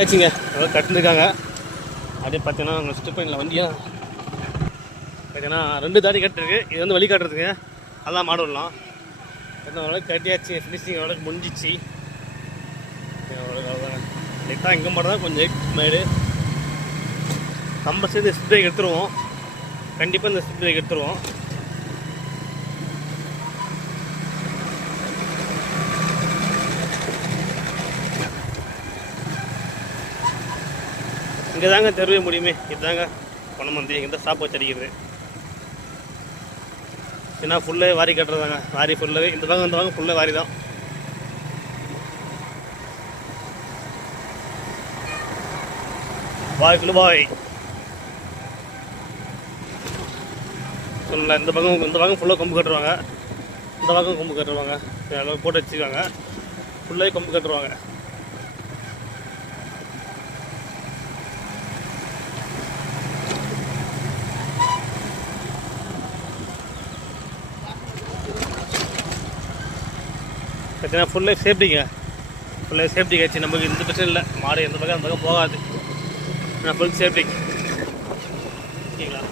ஆச்சுங்க அதாவது கட்டிருக்காங்க. அப்படியே பார்த்தீங்கன்னா உங்கள் ஸ்டெப் பண்ணியில் வண்டியாக பார்த்தீங்கன்னா 2 தாடி கட்டிருக்கு. இது வந்து வழி காட்டுறதுங்க. அதெல்லாம் மாடலாம் ஓரளவுக்கு கட்டியாச்சு. ஃபினிஷிங் ஓரளவுக்கு முடிஞ்சிச்சு. லைட்டாக இங்கே மட்டும் தான் கொஞ்சம் மேடு. நம்ம சேர்த்து ஸ்பீட் பிரேக் எடுத்துருவோம். கண்டிப்பாக இந்த ஸ்பீட் பிரேக் எடுத்துருவோம். இங்கே தாங்க தெருவே முடியுமே. இதுதாங்க பணமந்தி. இங்கே தான் ஸ்டாப் வச்சு அடிக்கிறது. ஏன்னா ஃபுல்லாக வாரி கட்டுறதாங்க. வாரி ஃபுல்லாகவே இந்த பக்கம் ஃபுல்லாக வாரி தான். பாய்க்குள்ள பாய் சொல்லல. இந்த பக்கம் ஃபுல்லாக கொம்பு கட்டுருவாங்க. இந்த பக்கம் கொம்பு கட்டுருவாங்க. அளவு போட்டு வச்சுருக்காங்க. ஃபுல்லாகவே கொம்பு கட்டுருவாங்க. பார்த்தீங்கன்னா ஃபுல்லாக சேஃப்டிங்க. ஃபுல்லாக சேஃப்டி ஆச்சு. நமக்கு எந்த பிரச்சனை இல்லை. மாடு எந்த பக்கம் அந்த பக்கம் போகாது. Full safety. ஓகேங்களா?